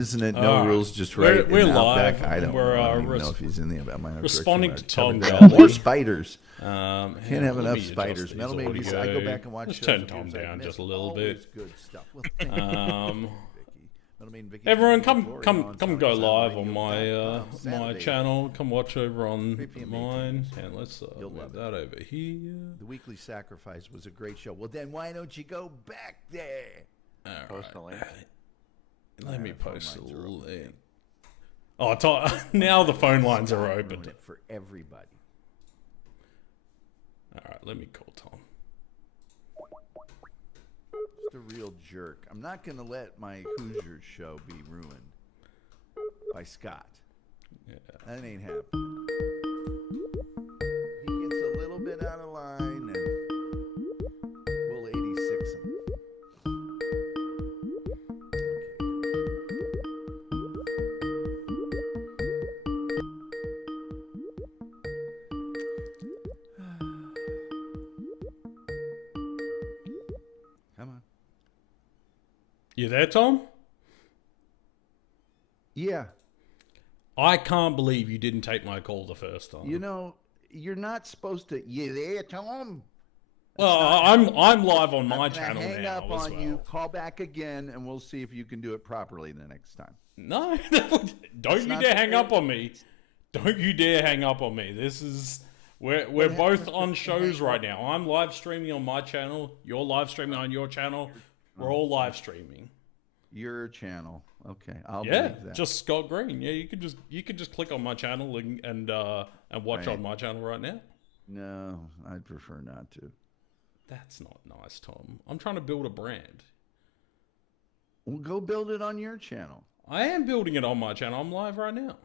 Isn't it no rules, just right? We're in live. Outback? I don't even know if he's in the responding to Tom Gulley. Gulley. More spiders. Can't have let enough me adjust spiders. these Metal Babies. audio. I go back and watch Just shows turn of Tom yours I down miss. just a little Always bit. good stuff. Well, thank you, Vicky. Metal Maiden Vicky's Everyone, on come go live on SoundRadio.com, my Saturday, channel. Come watch over on 3 p.m. mine, and let's You'll move love that over here. The Weekly Sacrifice was a great show. Well, then why don't you go back there? All right. Let me post a link. Oh, now the phone lines are Scott open. ruined it for everybody. All right, let me call Tom. Just a real jerk. I'm not going to let my Hoosiers show be ruined by Scott. Yeah. That ain't happening. He gets a little bit out of line, and we'll 86 him. Come on. You there, Tom? Yeah. I can't believe you didn't take my call the first time. You know, you're not supposed to. You there, Tom? Well, I'm live on my channel hang now up as on well. you. Call back again, and we'll see if you can do it properly the next time. No, don't you dare hang up on me. Don't you dare hang up on me. This is we're both on shows right now. I'm live streaming on my channel. You're live streaming on your channel. We're all live streaming. Your channel, okay? I'll Yeah, believe that. just Scott Green. Yeah, you could just click on my channel and watch on my channel right now. No, I'd prefer not to. That's not nice, Tom. I'm trying to build a brand. Well, go build it on your channel. I am building it on my channel. I'm live right now.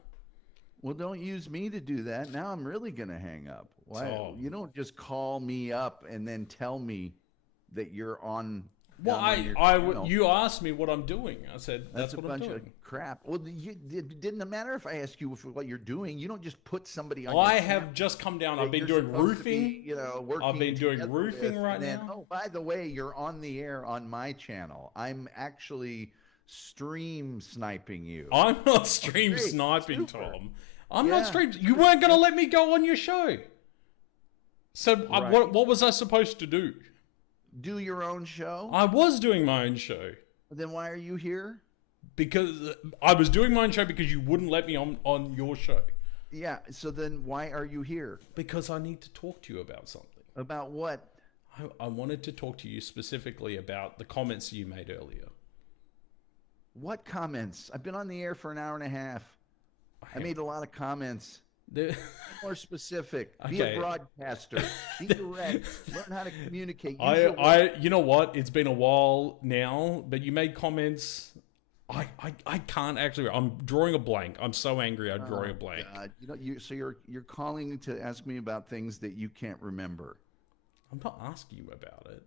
Well, don't use me to do that. Now I'm really gonna hang up. Why? So, you don't just call me up and then tell me that you're on. Well, you asked me what I'm doing. I said that's what I'm doing. That's a bunch of crap. Well, it didn't matter if I ask you what you're doing. You don't just put somebody on. I have just come down. I've been doing roofing. Working I've been doing roofing right now. Oh, by the way, you're on the air on my channel. I'm actually stream sniping you. I'm not stream sniping, Super. Tom. I'm not stream. You weren't going to let me go on your show. So what was I supposed to do? Do your own show? I was doing my own show. Then why are you here? Because I was doing my own show because you wouldn't let me on your show. Yeah, so then why are you here? Because I need to talk to you about something. About what? I wanted to talk to you specifically about the comments you made earlier. What comments? I've been on the air for an hour and a half. I made a lot of comments. Be more specific. Be a broadcaster. Be direct. Learn how to communicate. You know what? It's been a while now, but you made comments. I can't actually. I'm drawing a blank. I'm so angry. I'm drawing a blank. So you're calling to ask me about things that you can't remember. I'm not asking you about it.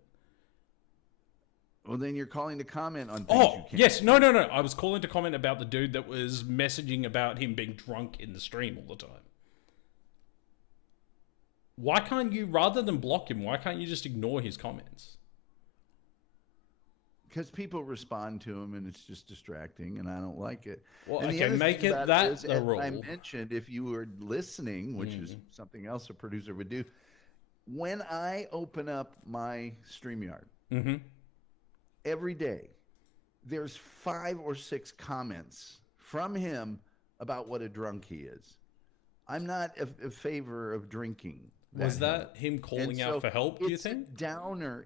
Well, then you're calling to comment on things you can't. Yes. No. I was calling to comment about the dude that was messaging about him being drunk in the stream all the time. Why can't you, rather than block him, why can't you just ignore his comments? Because people respond to him and it's just distracting and I don't like it. Well, and okay, make it that the rule. I mentioned, if you were listening, which is something else a producer would do, when I open up my StreamYard, every day, there's 5 or 6 comments from him about what a drunk he is. I'm not a favor of drinking. Was that him calling out for help, do you think?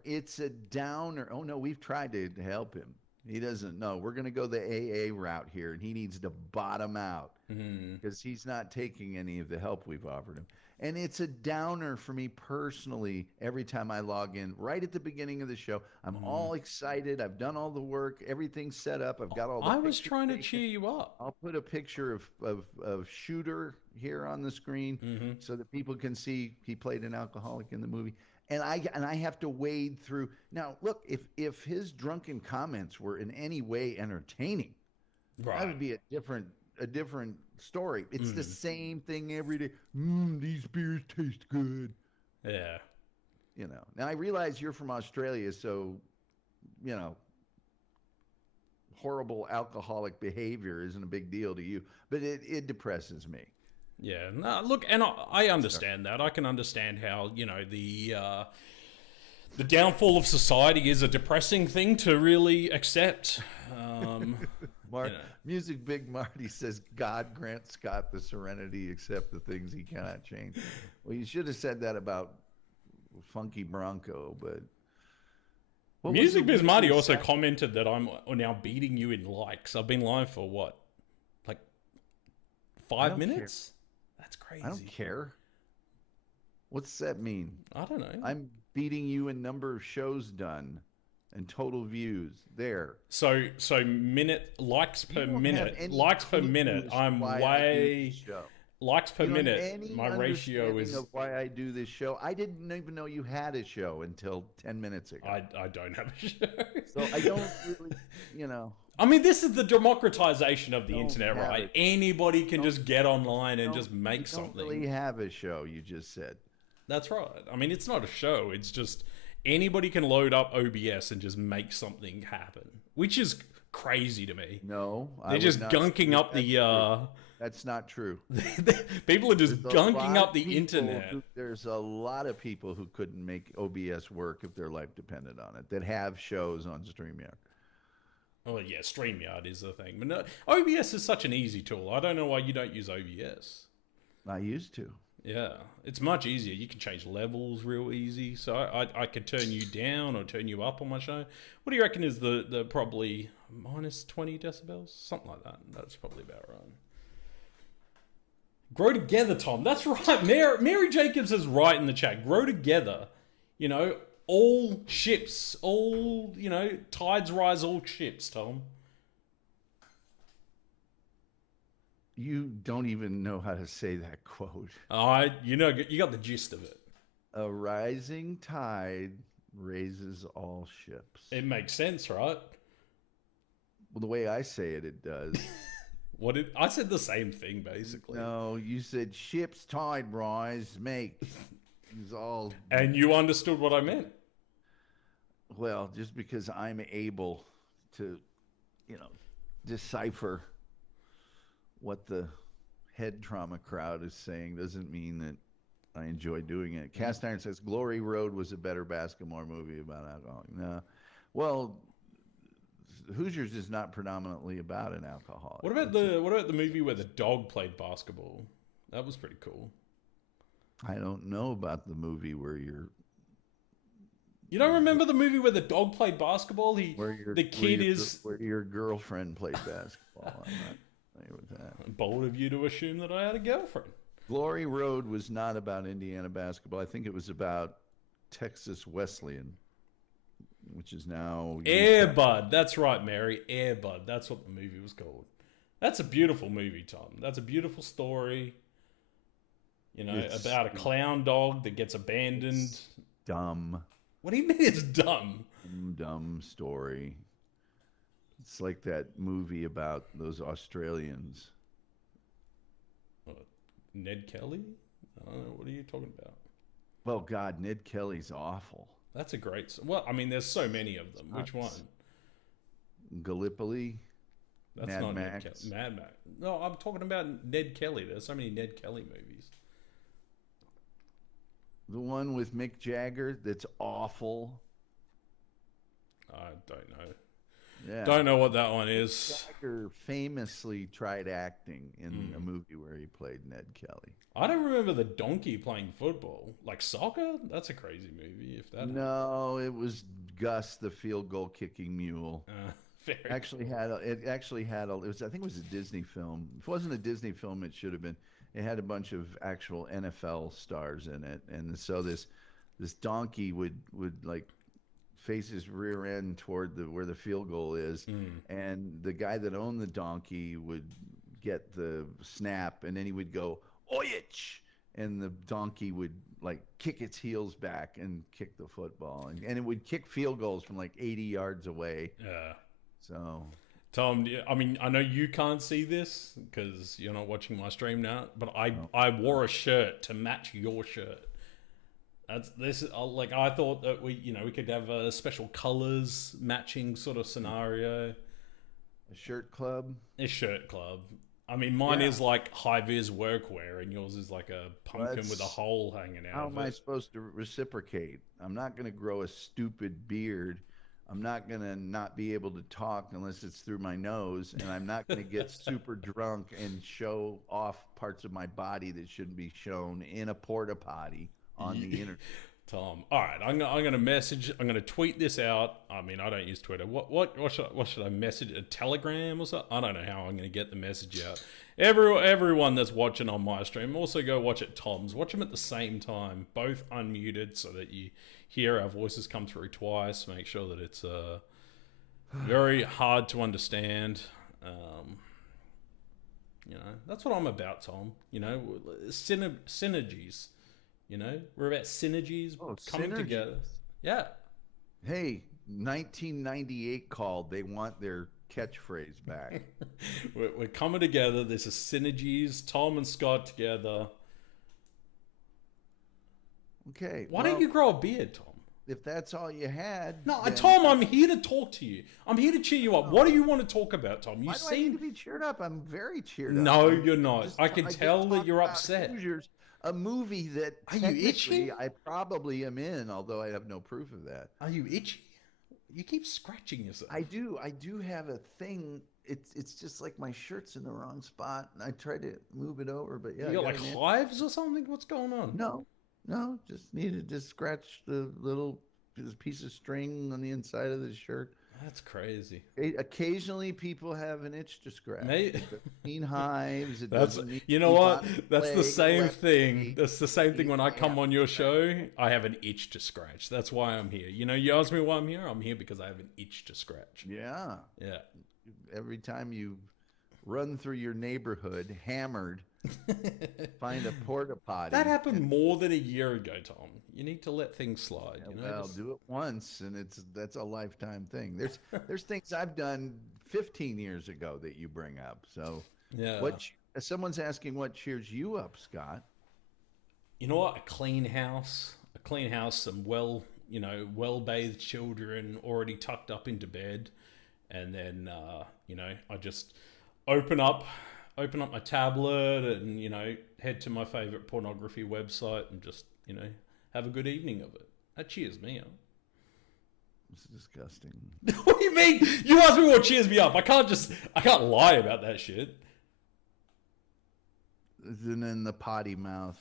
It's a downer. Oh, no, we've tried to help him. He doesn't know. We're going to go the AA route here, and he needs to bottom out because he's not taking any of the help we've offered him. And it's a downer for me personally every time I log in. Right at the beginning of the show, I'm all excited. I've done all the work. Everything's set up. I've got all the I was trying to cheer you up. I'll put a picture of Shooter here on the screen so that people can see he played an alcoholic in the movie. And I have to wade through. Now, look, if his drunken comments were in any way entertaining, that would be a different story. It's the same thing every day. These beers taste good. Yeah. Now I realize you're from Australia, so horrible alcoholic behavior isn't a big deal to you, but it depresses me. Yeah, no, look, and I understand that. I can understand how, the downfall of society is a depressing thing to really accept. Mark, Music Big Marty says, God grant Scott the serenity, accept the things he cannot change. Well, you should have said that about Funky Bronco, but... Music Biz Marty also commented that I'm now beating you in likes. I've been live for what? Like 5 minutes? Care. That's crazy. I don't care. What's that mean? I don't know. I'm beating you in number of shows done and total views. There. So likes per minute. I'm way... Likes per minute, my ratio is... of why I do this show. I didn't even know you had a show until 10 minutes ago. I don't have a show. So I don't really, I mean, this is the democratization of the internet, right? Anybody can just get online and just make something. You don't really have a show, you just said. That's right. I mean, it's not a show. It's just anybody can load up OBS and just make something happen, which is crazy to me. No. They're just gunking up the... That's not true. People are just gunking up the internet. There's a lot of people who couldn't make OBS work if their life depended on it, that have shows on StreamYard. Oh, yeah, StreamYard is the thing. But no, OBS is such an easy tool. I don't know why you don't use OBS. I used to. Yeah, it's much easier. You can change levels real easy. So I could turn you down or turn you up on my show. What do you reckon is the probably minus 20 decibels? Something like that. That's probably about right. Grow together, Tom. That's right. Mary Jacobs is right in the chat. Grow together. All ships, tides rise all ships, Tom. You don't even know how to say that quote. You got the gist of it. A rising tide raises all ships. It makes sense, right? Well, the way I say it, it does. I said the same thing, basically. No, you said ships tide rise make. It's all. And you understood what I meant. Well, just because I'm able to, decipher what the head trauma crowd is saying doesn't mean that I enjoy doing it. Cast Iron says Glory Road was a better basketball movie about alcohol. No. Well, Hoosiers is not predominantly about an alcoholic. What about the movie where the dog played basketball? That was pretty cool. I don't know about the movie where you're... You don't remember the movie where the dog played basketball? Where your girlfriend played basketball. I'm not familiar with that. Bold of you to assume that I had a girlfriend. Glory Road was not about Indiana basketball. I think it was about Texas Wesleyan, which is now... Airbud. That's right, Mary. Airbud. That's what the movie was called. That's a beautiful movie, Tom. That's a beautiful story. About a clown dog that gets abandoned. It's dumb. What do you mean it's dumb? Dumb story. It's like that movie about those Australians. What, Ned Kelly? I don't know. What are you talking about? Well, God, Ned Kelly's awful. That's a great... Well, I mean, there's so many of them. Which one? Gallipoli? That's Mad not Max. Ned Kelly. Mad Max. No, I'm talking about Ned Kelly. There's so many Ned Kelly movies. The one with Mick Jagger that's awful. I don't know. Yeah. Don't know what that one is. Jagger famously tried acting in a movie where he played Ned Kelly. I don't remember the donkey playing football. Like soccer? That's a crazy movie. No, it was Gus, the field goal kicking mule. I think it was a Disney film. If it wasn't a Disney film, it should have been. It had a bunch of actual NFL stars in it, and so this donkey would like face his rear end toward where the field goal is, and the guy that owned the donkey would get the snap, and then he would go oyich, and the donkey would like kick its heels back and kick the football, and it would kick field goals from like 80 yards away. Yeah. So. Tom, I mean, I know you can't see this because you're not watching my stream now, but I wore a shirt to match your shirt. I thought that we could have a special colors matching sort of scenario. A shirt club. A shirt club. I mean, mine Yeah. is like high vis workwear, and yours is like a Well, pumpkin with a hole hanging out how of am I it. supposed to reciprocate? I'm not going to grow a stupid beard. I'm not going to not be able to talk unless it's through my nose. And I'm not going to get super drunk and show off parts of my body that shouldn't be shown in a porta potty on the internet. Tom, all right, I'm gonna message. I'm gonna tweet this out. I mean, I don't use Twitter. What should I message? A Telegram or something? I don't know how I'm gonna get the message out. Everyone that's watching on my stream, also go watch at Tom's. Watch them at the same time, both unmuted, so that you hear our voices come through twice. Make sure that it's very hard to understand. You know, that's what I'm about, Tom. You know, synergies. You know, we're about synergies coming synergy. together. Yeah. Hey, 1998 called. They want their catchphrase back. We're coming together. There's a synergies. Tom and Scott together. Okay. Why don't you grow a beard, Tom? If that's all you had. No, then... Tom, I'm here to talk to you. I'm here to cheer you up. What do you want to talk about, Tom? Why do I need to be cheered up? I'm very cheered up. No, you're not. I can tell that you're upset. Hoosiers, a movie that Are you itchy? I probably am in, although I have no proof of that. Are you itchy? You keep scratching yourself. I do have a thing. It's just like my shirt's in the wrong spot, and I try to move it over, but yeah. You got like hives or something? What's going on? No, just needed to scratch the little piece of string on the inside of the shirt. That's crazy. Occasionally, people have an itch to scratch. Mean hives. You know what? That's the same thing. That's the same thing when I come on your show. I have an itch to scratch. That's why I'm here. You know, you ask me why I'm here. I'm here because I have an itch to scratch. Yeah. Yeah. Every time you run through your neighborhood hammered, find a porta potty. That happened more than a year ago, Tom. You need to let things slide. Yeah, you know? Well, do it once, and that's a lifetime thing. There's things I've done 15 years ago that you bring up. So yeah. Someone's asking what cheers you up, Scott? You know what? A clean house, some well-bathed children already tucked up into bed, and then I just open up my tablet and head to my favorite pornography website and just have a good evening of it. That cheers me up. It's disgusting. What do you mean? You asked me what cheers me up. I can't lie about that shit. And then the potty mouth.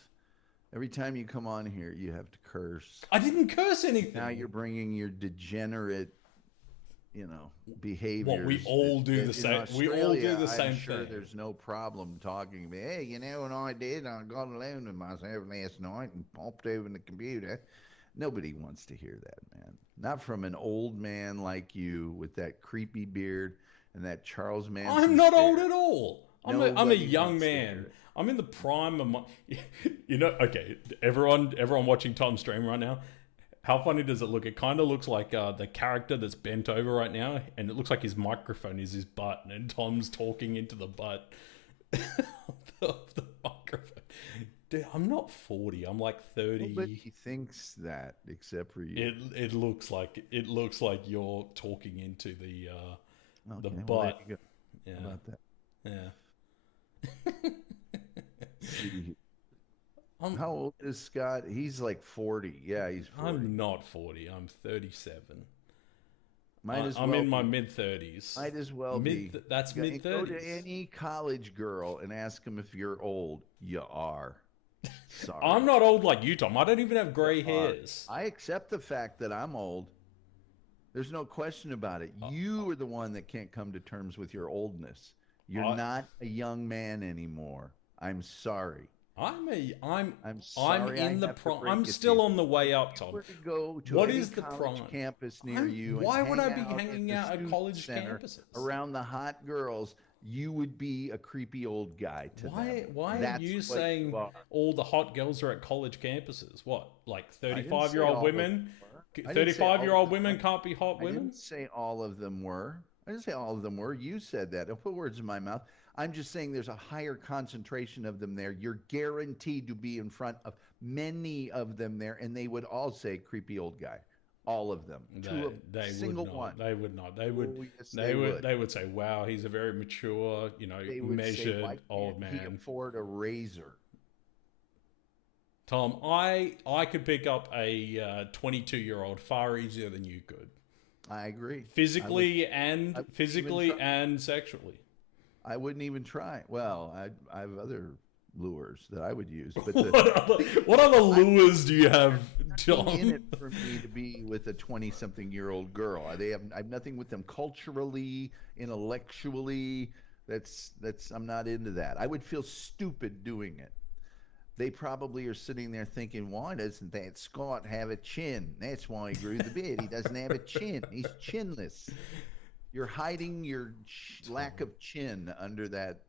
Every time you come on here, you have to curse. I didn't curse anything. Now you're bringing your degenerate, behaviors. Well, we all do the same. We all do the same I'm sure thing. there's no problem talking to me. Hey, what I did? I got alone with myself last night and popped over the computer. Nobody wants to hear that, man. Not from an old man like you with that creepy beard and that Charles Manson. I'm not stare. old at all. I'm a young man. I'm in the prime of my. Okay. Everyone watching Tom's stream right now. How funny does it look? It kind of looks like the character that's bent over right now, and it looks like his microphone is his butt, and Tom's talking into the butt of the microphone. Dude, I'm not 40. I'm like 30. Nobody thinks that except for you. It looks like you're talking into the butt. Well, yeah. How about that? Yeah. How old is Scott? He's like 40. Yeah, he's 40. I'm not 40. I'm 37. I'm in my mid-30s. Might as well be. That's mid-30s. Go to any college girl and ask them if you're old. You are. Sorry. I'm not old like you, Tom. I don't even have gray hairs. I accept the fact that I'm old. There's no question about it. You are the one that can't come to terms with your oldness. You're not a young man anymore. I'm sorry. I'm sorry. I'm still on the way up, Tom. What is the college campus near you? Why would I be hanging out at college campuses around the hot girls? You would be a creepy old guy to them. Why are you saying all the hot girls are at college campuses? What, like 35-year-old women? 35-year-old women can't be hot women? I didn't say all of them were. I didn't say all of them were. You said that. Don't put words in my mouth. I'm just saying there's a higher concentration of them there. You're guaranteed to be in front of many of them there, and they would all say creepy old guy. All of them. They Single would not. one. They would not. They would. Oh, yes, They would say, "Wow, he's a very mature, They would say, measured why old can't he man." afford a razor? Tom, I could pick up a 22-year-old far easier than you could. I agree. Physically I and sexually. I wouldn't even try. Well, I have other lures that I would use, but what other lures do you have, Tom? in it for me to be with a 20-something-year-old girl. I have nothing with them culturally, intellectually. I'm not into that. I would feel stupid doing it. They probably are sitting there thinking, why doesn't that Scott have a chin? That's why he grew the beard. He doesn't have a chin. He's chinless. You're hiding your lack of chin under that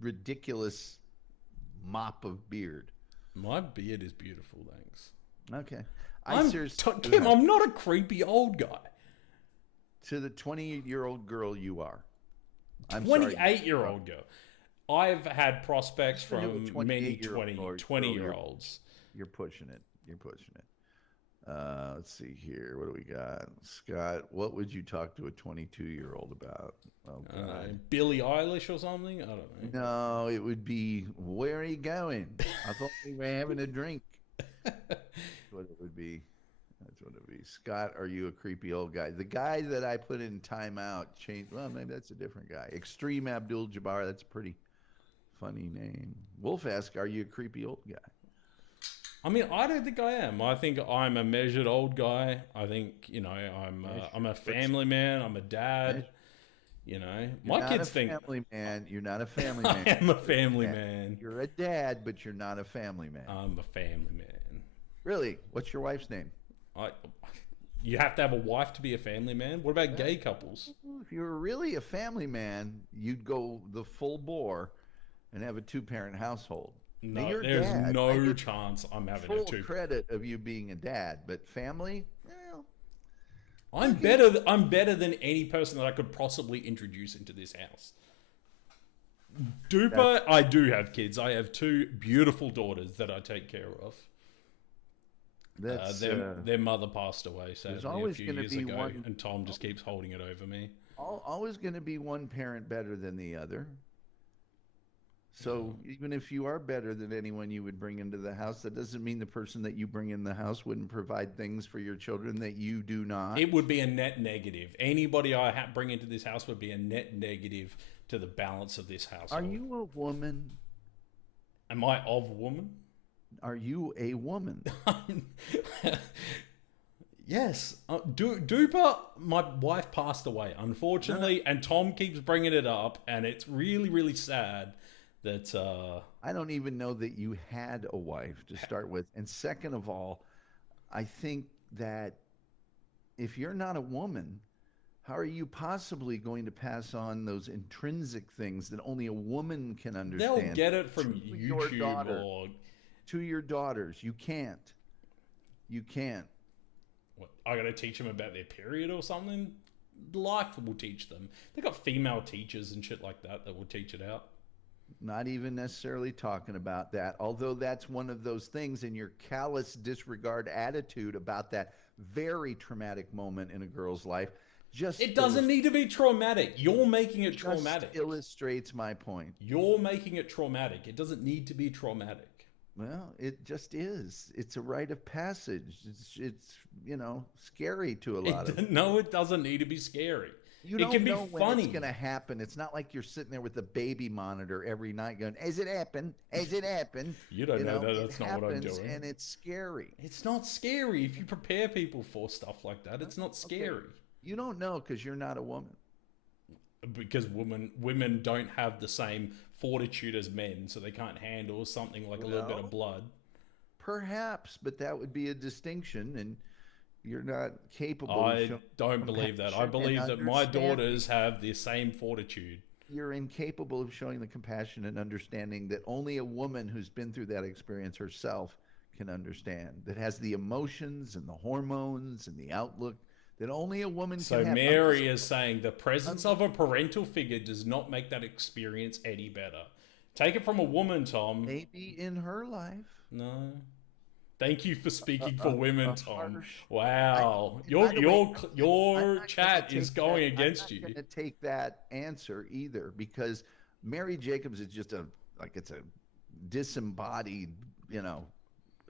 ridiculous mop of beard. My beard is beautiful, thanks. Okay. Kim, I'm not a creepy old guy. To the 20-year-old girl you are. 28-year-old girl. I've had prospects from many 20-year-olds. You're pushing it. Let's see here. What do we got? Scott, what would you talk to a 22-year-old about? Oh, God. Billie Eilish or something? I don't know. No, it would be, where are you going? I thought we were having a drink. That's what it would be. Scott, are you a creepy old guy? The guy that I put in timeout changed. Well, maybe that's a different guy. Extreme Abdul-Jabbar. That's a pretty funny name. Wolf asks, are you a creepy old guy? I mean, I don't think I am. I think I'm a measured old guy. I think, I'm a family man. I'm a dad. My kids think you're not a family man. I am a family man. You're a dad, but you're not a family man. I'm a family man. Really? What's your wife's name? You have to have a wife to be a family man? What about gay couples? If you were really a family man, you'd go the full bore and have a 2-parent household. No, there's no chance I'm having a 2. Full credit of you being a dad, but family, well, I'm better than any person that I could possibly introduce into this house. Duper, I do have kids. I have 2 beautiful daughters that I take care of. Their mother passed away sadly a few years ago, and Tom just keeps holding it over me. Always going to be one parent better than the other. So even if you are better than anyone you would bring into the house, that doesn't mean the person that you bring in the house wouldn't provide things for your children that you do not. It would be a net negative. Anybody I bring into this house would be a net negative to the balance of this household. Are you a woman? Am I of woman? Are you a woman? Yes. Duper, my wife passed away, unfortunately, and Tom keeps bringing it up, and it's really, really sad that... I don't even know that you had a wife to start with. And second of all, I think that if you're not a woman, how are you possibly going to pass on those intrinsic things that only a woman can understand? They'll get it from YouTube or... To your daughters. You can't. What, I gotta teach them about their period or something? Life will teach them. They got female teachers and shit like that will teach it out. Not even necessarily talking about that, although that's one of those things in your callous disregard attitude about that very traumatic moment in a girl's life. It doesn't need to be traumatic. You're making it traumatic. Illustrates my point. You're making it traumatic. It doesn't need to be traumatic. Well, it just is. It's a rite of passage. It's scary to a lot of people. No, it doesn't need to be scary. It can be funny. When it's going to happen. It's not like you're sitting there with a baby monitor every night going, "Has it happened? Has it happened?" You don't know that. That's not what I'm doing. And it's scary. It's not scary if you prepare people for stuff like that. It's not scary. Okay. You don't know because you're not a woman. Because women don't have the same fortitude as men, so they can't handle something like a little bit of blood. Perhaps, but that would be a distinction, and you're not capable. I don't believe that. I believe that my daughters have the same fortitude. You're incapable of showing the compassion and understanding that only a woman who's been through that experience herself can understand, that has the emotions and the hormones and the outlook that only a woman can have. So Mary is saying the presence of a parental figure does not make that experience any better. Take it from a woman, Tom. Maybe in her life. No. Thank you for speaking for women, Tom. harsh. Wow, By the way, your chat is going I'm against not you. going to take that answer either, because Mary Jacobs is just it's a disembodied,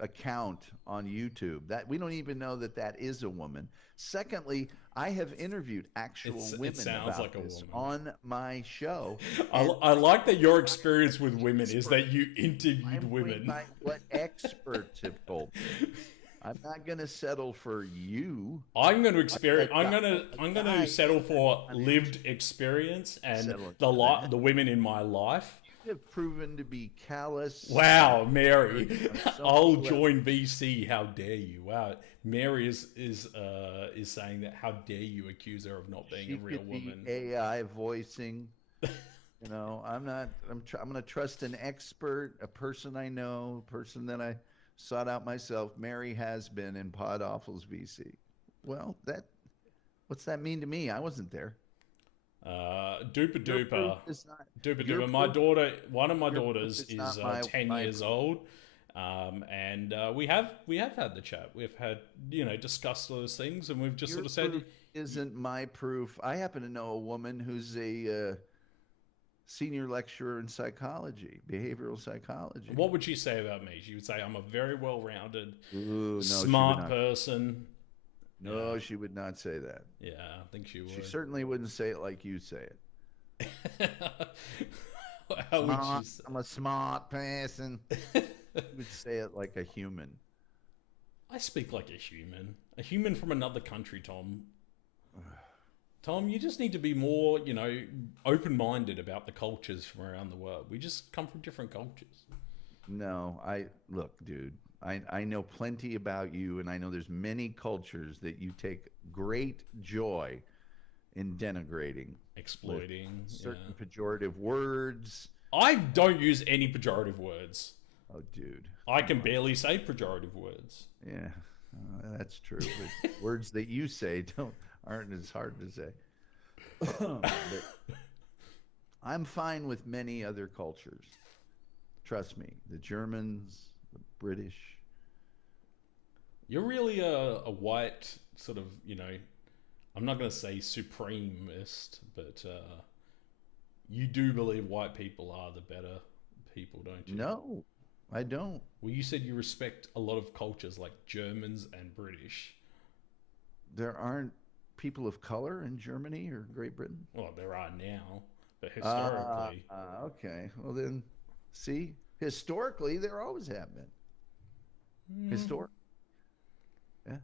account on YouTube that we don't even know that is a woman. Secondly, I have interviewed actual It women sounds about like a this woman. on my show. I like that your experience with women is that you interviewed I'm going women. by what experts have told me. I'm not going to settle for you. I'm going to experience. I'm A going to guy settle for on lived experience and Settling for that. the women in my life. You have proven to be callous. Wow, Mary, So I'll many join VC. How dare you? Wow, Mary is saying that. How dare you accuse her of not being She a real could woman? be AI voicing. I'm not. I'm going to trust an expert, a person I know, a person that I sought out myself. Mary has been in Pod Awful's VC. Well, what's that mean to me? I wasn't there. Duper Your proof duper. is not. Duper Your duper. My proof, daughter, one of my your proof daughters is is not 10 my years proof. old. And we have had the chat. We've had, discussed those things, and we've just Your sort of said, proof isn't my proof. I happen to know a woman who's a senior lecturer in psychology, behavioral psychology. what would she say about me? She would say I'm a very well-rounded, Ooh, no, smart person. No, she would not say that. Yeah, I think she would. She certainly wouldn't say it like you say it. How would she say? I'm a smart person. She would say it like a human. I speak like a human from another country, Tom. Tom, you just need to be more, open-minded about the cultures from around the world. We just come from different cultures. No, look, dude. I know plenty about you, and I know there's many cultures that you take great joy in denigrating, Exploiting certain pejorative words. I don't use any pejorative words. Oh, dude. I can barely say pejorative words. Yeah, that's true. But words that you say aren't as hard to say. But I'm fine with many other cultures. Trust me, the Germans, the British. You're really a white sort of, I'm not going to say supremist, but you do believe white people are the better people, don't you? No, I don't. Well, you said you respect a lot of cultures like Germans and British. There aren't people of color in Germany or Great Britain? Well, there are now, but historically. Okay. Well, then, see, historically, there always have been. Historic. Yeah.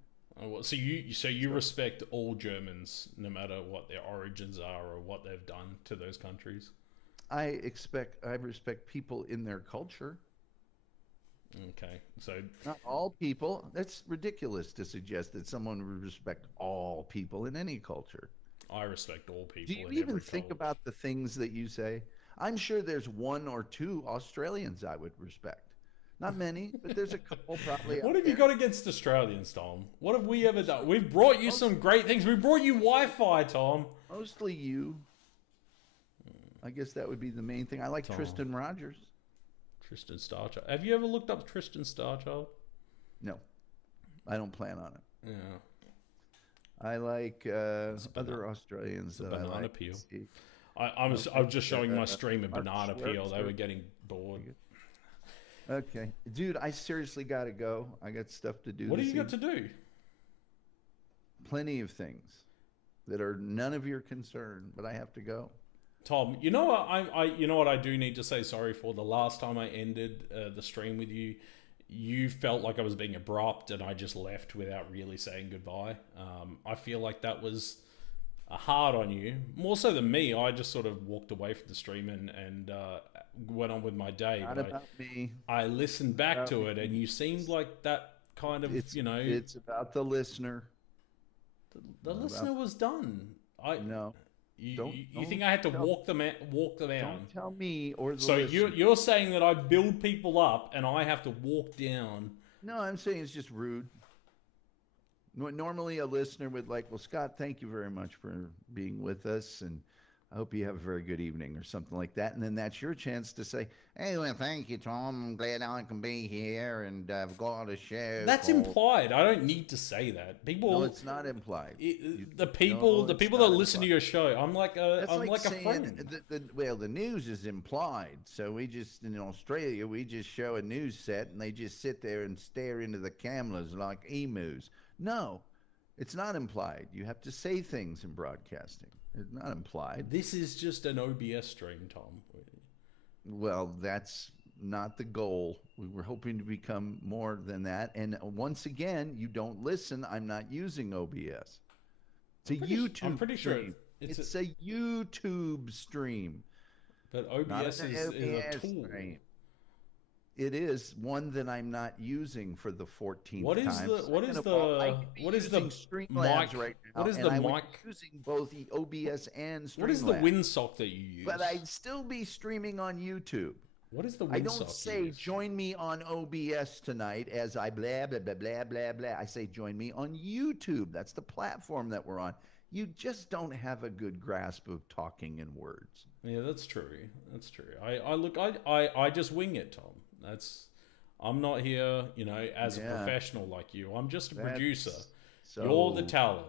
Oh, well, so you respect all Germans, no matter what their origins are or what they've done to those countries? I respect people in their culture. Okay, so not all people. That's ridiculous to suggest that someone would respect all people in any culture. I respect all people. Do you even think about the things that you say? I'm sure there's one or two Australians I would respect. Not many, but there's a couple probably. What have you got against Australians, Tom? What have we ever done? We've brought you some great things. We brought you Wi-Fi, Tom. Mostly you. I guess that would be the main thing. I like Tom. Tristan Rogers. Tristan Starchild. Have you ever looked up Tristan Starchild? No, I don't plan on it. Yeah. I like other Australians that Banana I like. Peel. I was just showing my stream of Banana Peel. They were getting bored. Okay, dude, I seriously got to go. I got stuff to do. What do you got to do? Plenty of things that are none of your concern, but I have to go. Tom, you know what you know what I do need to say sorry for. The last time I ended the stream with you, you felt like I was being abrupt, and I just left without really saying goodbye. I feel like that was hard on you, more so than me. I just sort of walked away from the stream and went on with my day. Not about me. I listened back to it, and you seemed like that kind of, It's about the listener. The listener was done. No. You think I had to walk them out? Don't tell me or the So listener. you're saying that I build people up and I have to walk down? No, I'm saying it's just rude. Normally a listener would well, Scott, thank you very much for being with us, and I hope you have a very good evening or something like that. And then that's your chance to say, hey, well, thank you, Tom. I'm glad I can be here. And I've got a show That's called. implied. I don't need to say that. No, People, it's not implied. the people, No, the it's people that not listen to implied. your show, That's I'm like like a saying friend. well, the news is implied. So we just, in Australia, we just show a news set and they just sit there and stare into the cameras like emus. No, it's not implied. You have to say things in broadcasting. It's not implied. This is just an OBS stream, Tom. Well, that's not the goal. We were hoping to become more than that. And once again, you don't listen. I'm not using OBS. It's a I'm YouTube pretty sure stream. it's It's a YouTube stream, but not OBS an is a OBS tool. stream. It is one that I'm not using for the 14th time. What is Second of all, I the could be what is the using Streamlabs mic? right now, What is and the I would mic? be using both the OBS and Streamlabs. What is the windsock that you use? But I'd still be streaming on YouTube. What is the windsock? I don't say you use? join me on OBS tonight as I blah blah blah blah blah blah. I say join me on YouTube. That's the platform that we're on. You just don't have a good grasp of talking in words. Yeah, that's true. That's true. I just wing it, Tom. I'm not here, as a professional like you. I'm just a producer. So You're the talent.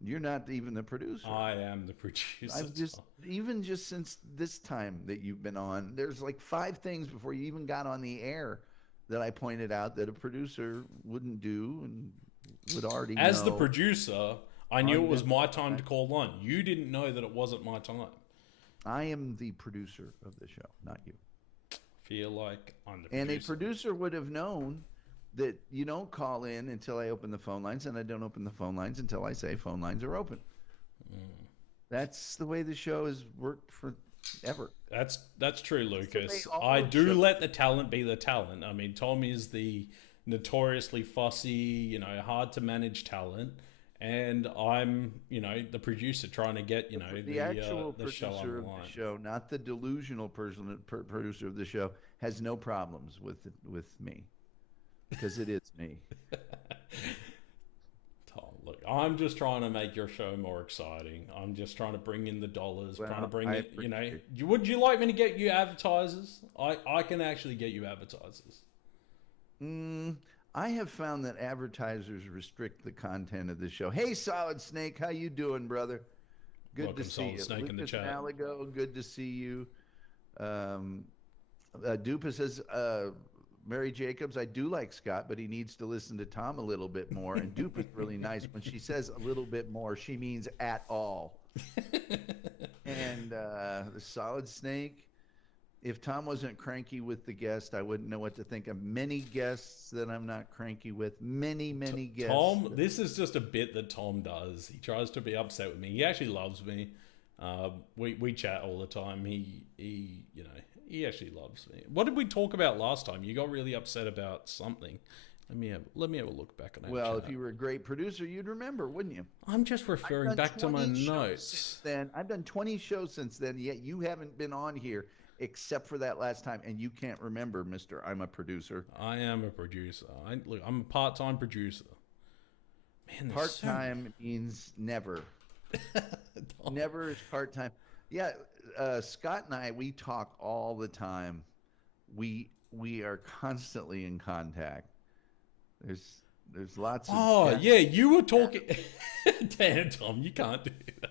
You're not even the producer. I am the producer. I've just since this time that you've been on, there's like 5 things before you even got on the air that I pointed out that a producer wouldn't do and would already know. As the producer, I knew it was my time to call on. You didn't know that it wasn't my time. I am the producer of the show, not you. Feel like I'm the producer. And a producer would have known that you don't call in until I open the phone lines, and I don't open the phone lines until I say phone lines are open. That's the way the show has worked forever. That's true, Lucas. I do let the talent be the talent. I mean, Tom is the notoriously fussy, hard to manage talent, and I'm, the producer trying to get, the actual the show producer of the show, not the delusional producer of the show, has no problems with me. Because it is me. Tom, look, I'm just trying to make your show more exciting. I'm just trying to bring in the dollars, trying to bring it, Would you like me to get you advertisers? I can actually get you advertisers. I have found that advertisers restrict the content of the show. Hey, Solid Snake, how you doing, brother? Good to see you. Snake in the chat. Malago, good to see you. Dupa says, Mary Jacobs, I do like Scott, but he needs to listen to Tom a little bit more. And Dupe is really nice. When she says a little bit more, she means at all. And the Solid Snake, if Tom wasn't cranky with the guest, I wouldn't know what to think of many guests that I'm not cranky with. Many guests. Tom, this is just a bit that Tom does. He tries to be upset with me. He actually loves me. We chat all the time. He actually loves me. What did we talk about last time? You got really upset about something. Let me have a look back on that. Well, chat. if you were a great producer, you'd remember, wouldn't you? I'm just referring back to my notes. Since then, I've done 20 shows since then, yet you haven't been on here except for that last time, and you can't remember, Mister. I'm a producer. I am a producer. I'm a part-time producer. Man, part-time means never. Never is part-time. Yeah, Scott and I, we talk all the time. We are constantly in contact. There's lots of... Oh, yeah, you were talking... Damn, Tom, you can't do that.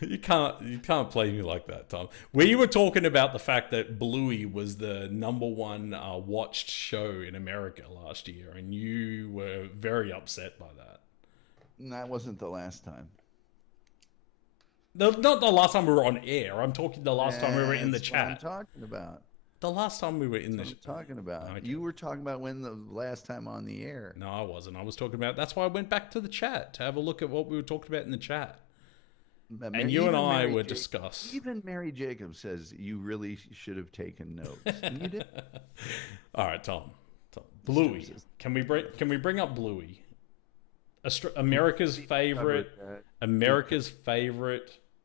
You can't play me like that, Tom. We were talking about the fact that Bluey was the #1 watched show in America last year, and you were very upset by that. That wasn't the last time. Not the last time we were on air. I'm talking the last time we were in the chat. That's what I'm talking about. The last time we were in the chat. Talking about. Okay. You were talking about when the last time on the air. No, I wasn't. I was talking about. That's why I went back to the chat to have a look at what we were talking about in the chat. And you and I were discussed. Even Mary Jacobs says you really should have taken notes. And you did. All right, Tom. Bluey. Can we bring up Bluey? America's favorite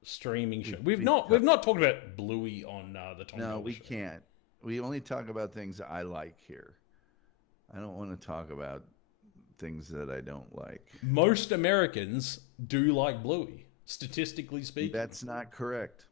streaming show. We've not talked about Bluey on the Tom Gulley No, we show. can't. We only talk about things I like here. I don't want to talk about things that I don't like. Most Americans do like Bluey. statistically speaking. That's not correct.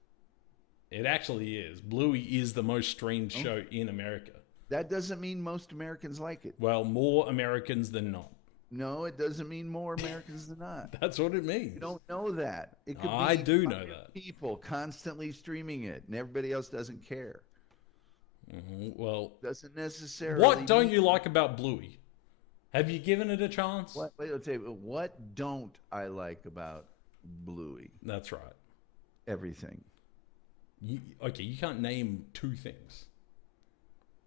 It actually is. Bluey is the most streamed show in America. That doesn't mean most Americans like it. Well, more Americans than not. No, it doesn't mean more Americans than not. That's what it means. You don't know that. It could I be do know that. people constantly streaming it, and everybody else doesn't care. Well, doesn't necessarily. What don't you like about Bluey? Have you given it a chance? Wait, let's say, what don't I like about Bluey? That's right. Everything. Okay, you can't name two things.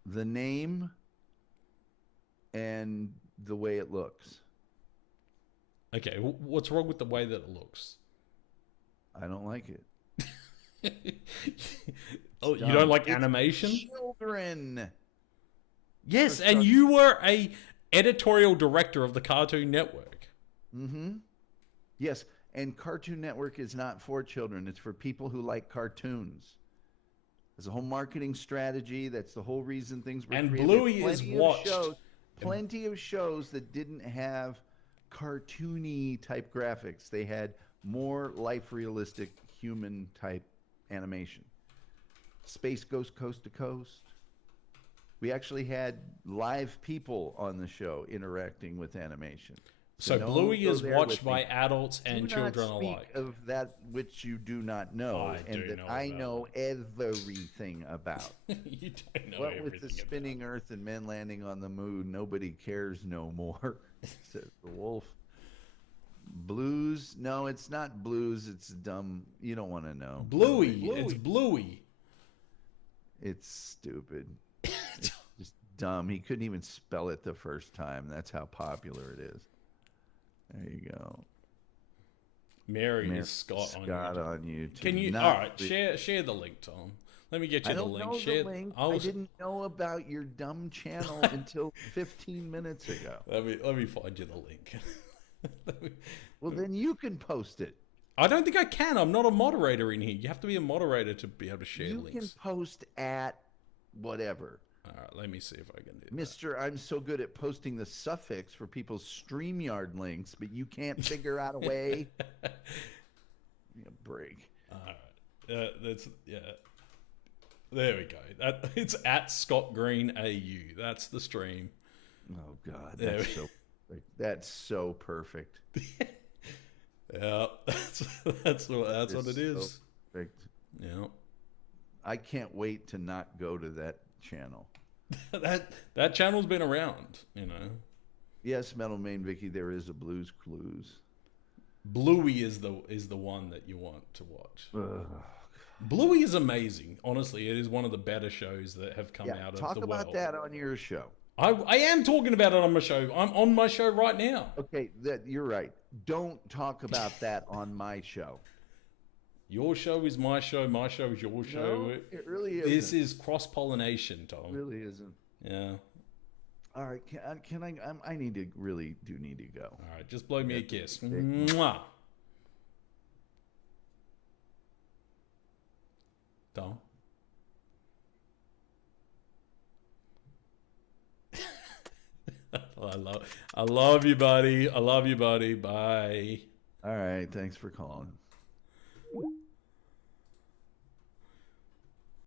The name and the way it looks. Okay, what's wrong with the way that it looks? I don't like it. Oh, you don't like animation? Children. Yes, and you were a editorial director of the Cartoon Network. Yes, and Cartoon Network is not for children. It's for people who like cartoons. There's a whole marketing strategy. That's the whole reason things were created. And Bluey is watched. Plenty of shows that didn't have cartoony type graphics. They had more life realistic human type animation. Space Ghost Coast to Coast. We actually had live people on the show interacting with animation. So Bluey is watched by adults and children alike. Of that which you do not know, I know everything about. You don't know what everything with the spinning Earth and men landing on the moon, nobody cares no more. Says the wolf. Blues? No, it's not blues. It's dumb. You don't want to know. Bluey. It's Bluey. It's stupid. It's just dumb. He couldn't even spell it the first time. That's how popular it is. There you go. Mary Scott on YouTube. Can you? All right, share the link, Tom. Let me get you the link. Share the link. I didn't know about your dumb channel until 15 minutes ago. Let me find you the link. Well, then you can post it. I don't think I can. I'm not a moderator in here. You have to be a moderator to be able to share links. You can post at whatever. All right, let me see if I can do that. I'm so good at posting the suffix for people's StreamYard links, but you can't figure out a way. Break. All right. There we go. It's at Scott Green AU. That's the stream. Oh God, that's so perfect. Yeah, that's what it is. Perfect. Yeah. I can't wait to not go to that channel. that channel's been around, you know. Yes, Metal Main Vicky, there is a Blues Clues. Bluey is the one that you want to watch. Bluey is amazing. Honestly, it is one of the better shows that have come out of the world. Talk about that on your show. I am talking about it on my show. I'm on my show right now. Okay, you're right. Don't talk about that on my show. Your show is my show. My show is your show. No, it really isn't. This is cross-pollination, Tom. It really isn't. Yeah. All right. Can I? I need to go. All right. Just blow me a kiss. Mwah. Tom. I love you, buddy. I love you, buddy. Bye. All right. Thanks for calling.